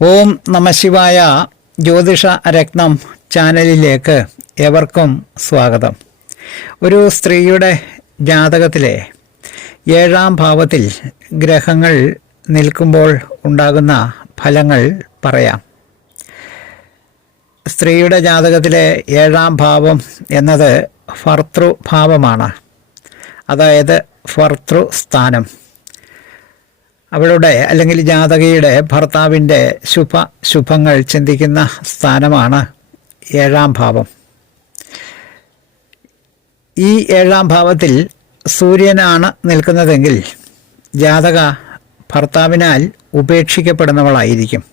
ഓം നമശിവായ ജ്യോതിഷ രത്നം ചാനലിലേക്ക് എവർക്കും സ്വാഗതം. ഒരു സ്ത്രീയുടെ ജാതകത്തിലെ ഏഴാം ഭാവത്തിൽ ഗ്രഹങ്ങൾ നിൽക്കുമ്പോൾ ഉണ്ടാകുന്ന ഫലങ്ങൾ പറയാം. സ്ത്രീയുടെ ജാതകത്തിലെ ഏഴാം ഭാവം എന്നത് ഭർത്തൃഭാവമാണ് അതായത് ഭർത്തൃസ്ഥാനം അവളുടെ അല്ലെങ്കിൽ ജാതകയുടെ ഭർത്താവിന്റെ ശുഭ ശുഭങ്ങൾ ചിന്തിക്കുന്ന സ്ഥാനമാണ് ഏഴാം ഭാവം. ഈ ഏഴാം ഭാവത്തിൽ സൂര്യനാണ് നിൽക്കുന്നതെങ്കിൽ ജാതക ഭർത്താവിനാൽ ഉപേക്ഷിക്കപ്പെടുന്നവളായിരിക്കും.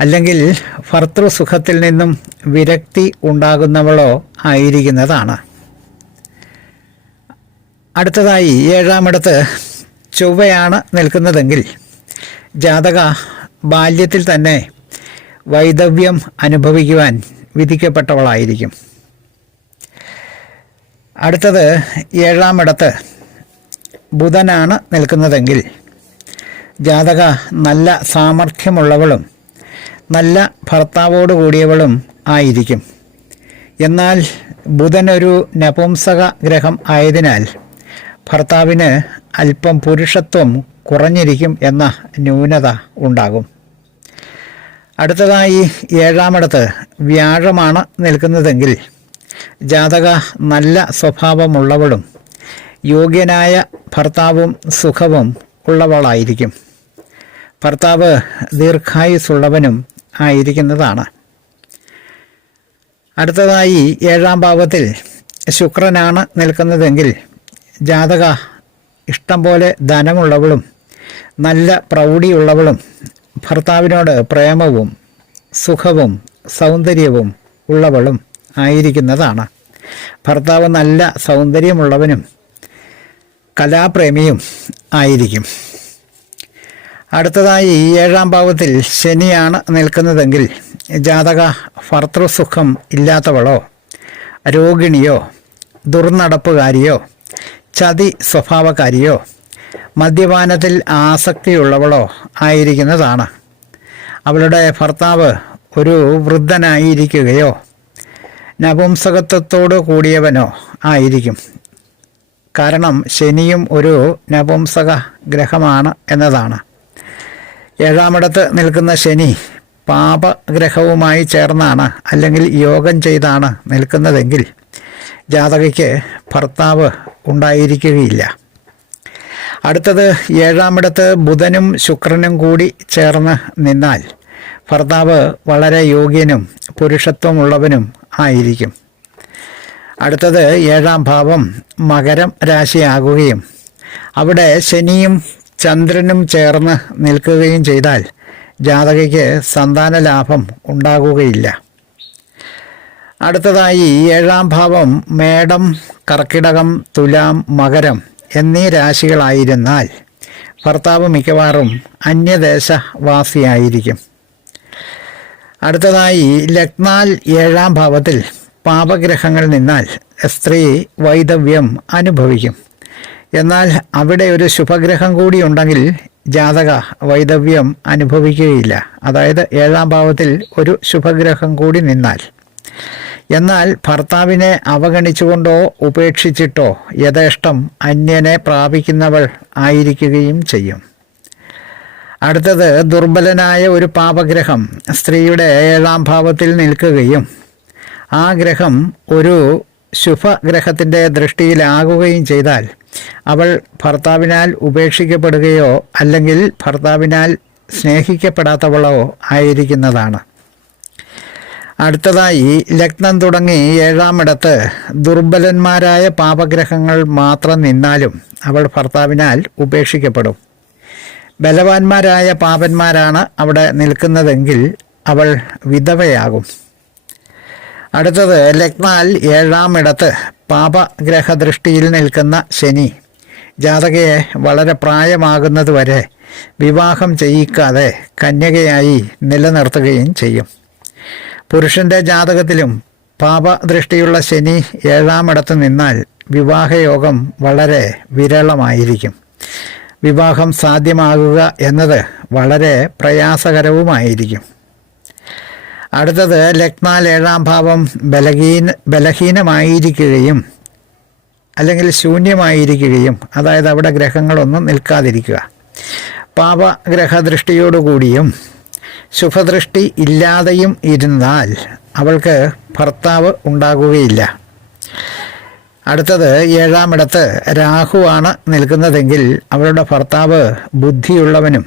അല്ലെങ്കിൽ ഭർത്തൃസുഖത്തിൽ നിന്നും വിരക്തി ഉണ്ടാകുന്നവളോ ആയിരിക്കുന്നതാണ്. അടുത്തതായി ഏഴാമിടത്ത് ചൊവ്വയാണ് നിൽക്കുന്നതെങ്കിൽ ജാതക ബാല്യത്തിൽ തന്നെ വൈദവ്യം അനുഭവിക്കുവാൻ വിധിക്കപ്പെട്ടവളായിരിക്കും. അടുത്തത് ഏഴാമിടത്ത് ബുധനാണ് നിൽക്കുന്നതെങ്കിൽ ജാതക നല്ല സാമർഥ്യമുള്ളവളും നല്ല ഭർത്താവോട് കൂടിയവളും ആയിരിക്കും. എന്നാൽ ബുധനൊരു നപുംസക ഗ്രഹം ആയതിനാൽ ഭർത്താവിന് അല്പം പുരുഷത്വം കുറഞ്ഞിരിക്കും എന്ന ന്യൂനത ഉണ്ടാകും. അടുത്തതായി ഏഴാമിടത്ത് വ്യാഴമാണ് നിൽക്കുന്നതെങ്കിൽ ജാതക നല്ല സ്വഭാവമുള്ളവളും യോഗ്യനായ ഭർത്താവും സുഖവും ഉള്ളവളായിരിക്കും. ഭർത്താവ് ദീർഘായുസുള്ളവനും ആയിരിക്കുന്നതാണ്. അടുത്തതായി ഏഴാം ഭാവത്തിൽ ശുക്രനാണ് നിൽക്കുന്നതെങ്കിൽ ജാതക ഇഷ്ടം പോലെ ധനമുള്ളവളും നല്ല പ്രൗഢിയുള്ളവളും ഭർത്താവിനോട് പ്രേമവും സുഖവും സൗന്ദര്യവും ഉള്ളവളും ആയിരിക്കുന്നതാണ്. ഭർത്താവ് നല്ല സൗന്ദര്യമുള്ളവനും കലാപ്രേമിയും ആയിരിക്കും. അടുത്തതായി ഈ ഏഴാം ഭാവത്തിൽ ശനിയാണ് നിൽക്കുന്നതെങ്കിൽ ജാതക ഭർത്തൃസുഖം ഇല്ലാത്തവളോ രോഗിണിയോ ദുർനടപ്പുകാരിയോ ചതി സ്വഭാവക്കാരിയോ മദ്യപാനത്തിൽ ആസക്തിയുള്ളവളോ ആയിരിക്കുന്നതാണ്. അവളുടെ ഭർത്താവ് ഒരു വൃദ്ധനായിരിക്കുകയോ നപുംസകത്വത്തോട് കൂടിയവനോ ആയിരിക്കും. കാരണം ശനിയും ഒരു നപുംസക ഗ്രഹമാണ് എന്നതാണ്. ഏഴാമിടത്ത് നിൽക്കുന്ന ശനി പാപഗ്രഹവുമായി ചേർന്നാണ് അല്ലെങ്കിൽ യോഗം ചെയ്താണ് നിൽക്കുന്നതെങ്കിൽ ജാതകയ്ക്ക് ഭർത്താവ് ഉണ്ടായിരിക്കുകയില്ല. അടുത്തത് ഏഴാമിടത്ത് ബുധനും ശുക്രനും കൂടി ചേർന്ന് നിന്നാൽ ഭർത്താവ് വളരെ യോഗ്യനും പുരുഷത്വമുള്ളവനും ആയിരിക്കും. അടുത്തത് ഏഴാം ഭാവം മകരം രാശിയാകുകയും അവിടെ ശനിയും ചന്ദ്രനും ചേർന്ന് നിൽക്കുകയും ചെയ്താൽ ജാതകയ്ക്ക് സന്താന ലാഭം ഉണ്ടാകുകയില്ല. അടുത്തതായി ഏഴാം ഭാവം മേടം കർക്കിടകം തുലാം മകരം എന്നീ രാശികളായിരുന്നാൽ ഭർത്താവ് മിക്കവാറും അന്യദേശവാസിയായിരിക്കും. അടുത്തതായി ലഗ്നാൽ ഏഴാം ഭാവത്തിൽ പാപഗ്രഹങ്ങൾ നിന്നാൽ സ്ത്രീ വൈദവ്യം അനുഭവിക്കും. എന്നാൽ അവിടെ ഒരു ശുഭഗ്രഹം കൂടി ഉണ്ടെങ്കിൽ ജാതക വൈദവ്യം അനുഭവിക്കുകയില്ല. അതായത് ഏഴാം ഭാവത്തിൽ ഒരു ശുഭഗ്രഹം കൂടി നിന്നാൽ. എന്നാൽ ഭർത്താവിനെ അവഗണിച്ചുകൊണ്ടോ ഉപേക്ഷിച്ചിട്ടോ യഥേഷ്ടം അന്യനെ പ്രാപിക്കുന്നവൾ ആയിരിക്കുകയും ചെയ്യും. അടുത്തത് ദുർബലനായ ഒരു പാപഗ്രഹം സ്ത്രീയുടെ ഏഴാം ഭാവത്തിൽ നിൽക്കുകയും ആ ഗ്രഹം ഒരു ശുഭഗ്രഹത്തിന്റെ ദൃഷ്ടിയിലാകുകയും ചെയ്താൽ അവൾ ഭർത്താവിനാൽ ഉപേക്ഷിക്കപ്പെടുകയോ അല്ലെങ്കിൽ ഭർത്താവിനാൽ സ്നേഹിക്കപ്പെടാത്തവളോ ആയിരിക്കുന്നതാണ്. അടുത്തതായി ലഗ്നം തുടങ്ങി ഏഴാമിടത്ത് ദുർബലന്മാരായ പാപഗ്രഹങ്ങൾ മാത്രം നിന്നാലും അവൾ ഭർത്താവിനാൽ ഉപേക്ഷിക്കപ്പെടും. ബലവാന്മാരായ പാപന്മാരാണ് അവിടെ നിൽക്കുന്നതെങ്കിൽ അവൾ വിധവയാകും. അടുത്തത് ലഗ്നാൽ ഏഴാമിടത്ത് പാപഗ്രഹദൃഷ്ടിയിൽ നിൽക്കുന്ന ശനി. ജാതകയെ വളരെ പ്രായമാകുന്നതുവരെ വിവാഹം ചെയ്യിക്കാതെ കന്യകയായി നിലനിർത്തുകയും ചെയ്യും. പുരുഷന്റെ ജാതകത്തിലും പാപദൃഷ്ടിയുള്ള ശനി ഏഴാമിടത്ത് നിന്നാൽ വിവാഹയോഗം വളരെ വിരളമായിരിക്കും. വിവാഹം സാധ്യമാകുക എന്നത് വളരെ പ്രയാസകരവുമായിരിക്കും. അടുത്തത് ലഗ്നാൽ ഏഴാം ഭാവം ബലഹീന ബലഹീനമായിരിക്കുകയും അല്ലെങ്കിൽ ശൂന്യമായിരിക്കുകയും അതായത് അവിടെ ഗ്രഹങ്ങളൊന്നും നിൽക്കാതിരിക്കുക. പാപഗ്രഹദൃഷ്ടിയോടുകൂടിയും ശുഭദൃഷ്ടി ഇല്ലാതെയും ഇരുന്നാൽ അവൾക്ക് ഭർത്താവ് ഉണ്ടാകുകയില്ല. അടുത്തത് ഏഴാമിടത്ത് രാഹുവാണ് നിൽക്കുന്നതെങ്കിൽ അവളുടെ ഭർത്താവ് ബുദ്ധിയുള്ളവനും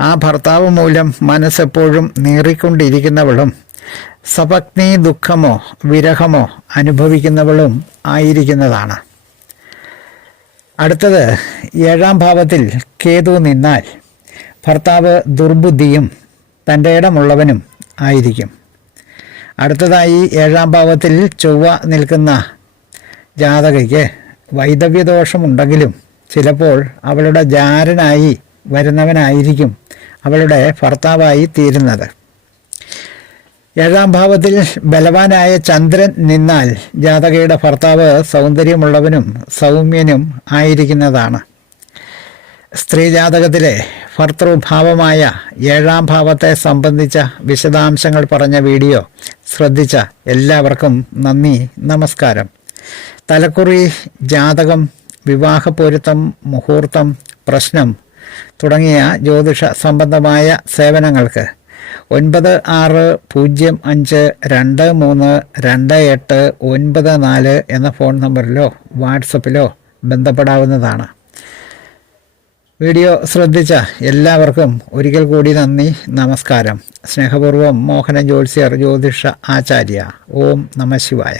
ആ ഭർത്താവ് മൂലം മനസ്സെപ്പോഴും നീറിക്കൊണ്ടിരിക്കുന്നവളും സപത്നി ദുഃഖമോ വിരഹമോ അനുഭവിക്കുന്നവളും ആയിരിക്കുന്നതാണ്. അടുത്തത് ഏഴാം ഭാവത്തിൽ കേതു നിന്നാൽ ഭർത്താവ് ദുർബുദ്ധിയും തന്റെ ഇടമുള്ളവനും ആയിരിക്കും. അടുത്തതായി ഏഴാം ഭാവത്തിൽ ചൊവ്വ നിൽക്കുന്ന ജാതകയ്ക്ക് വൈദവ്യദോഷമുണ്ടെങ്കിലും ചിലപ്പോൾ അവളുടെ ജാരനായി വരുന്നവനായിരിക്കും അവളുടെ ഭർത്താവായി തീരുന്നത്. ഏഴാം ഭാവത്തിൽ ബലവാനായ ചന്ദ്രൻ നിന്നാൽ ജാതകയുടെ ഭർത്താവ് സൗന്ദര്യമുള്ളവനും സൗമ്യനും ആയിരിക്കുന്നതാണ്. സ്ത്രീ ജാതകത്തിലെ ഭർത്തൃഭാവമായ ഏഴാം ഭാവത്തെ സംബന്ധിച്ച വിശദാംശങ്ങൾ പറഞ്ഞ വീഡിയോ ശ്രദ്ധിച്ച എല്ലാവർക്കും നന്ദി നമസ്കാരം. തലക്കുറി ജാതകം വിവാഹപ്പൊരുത്തം മുഹൂർത്തം പ്രശ്നം തുടങ്ങിയ ജ്യോതിഷ സംബന്ധമായ സേവനങ്ങൾക്ക് ഒൻപത് ആറ് പൂജ്യം അഞ്ച് രണ്ട് മൂന്ന് രണ്ട് എട്ട് ഒൻപത് നാല് എന്ന ഫോൺ നമ്പറിലോ വാട്സപ്പിലോ ബന്ധപ്പെടാവുന്നതാണ്. വീഡിയോ ശ്രദ്ധിച്ച എല്ലാവർക്കും ഒരിക്കൽ കൂടി നന്ദി നമസ്കാരം. സ്നേഹപൂർവം മോഹനൻ ജ്യോത്സ്യർ ജ്യോതിഷ ആചാര്യ. ഓം നമ ശിവായ.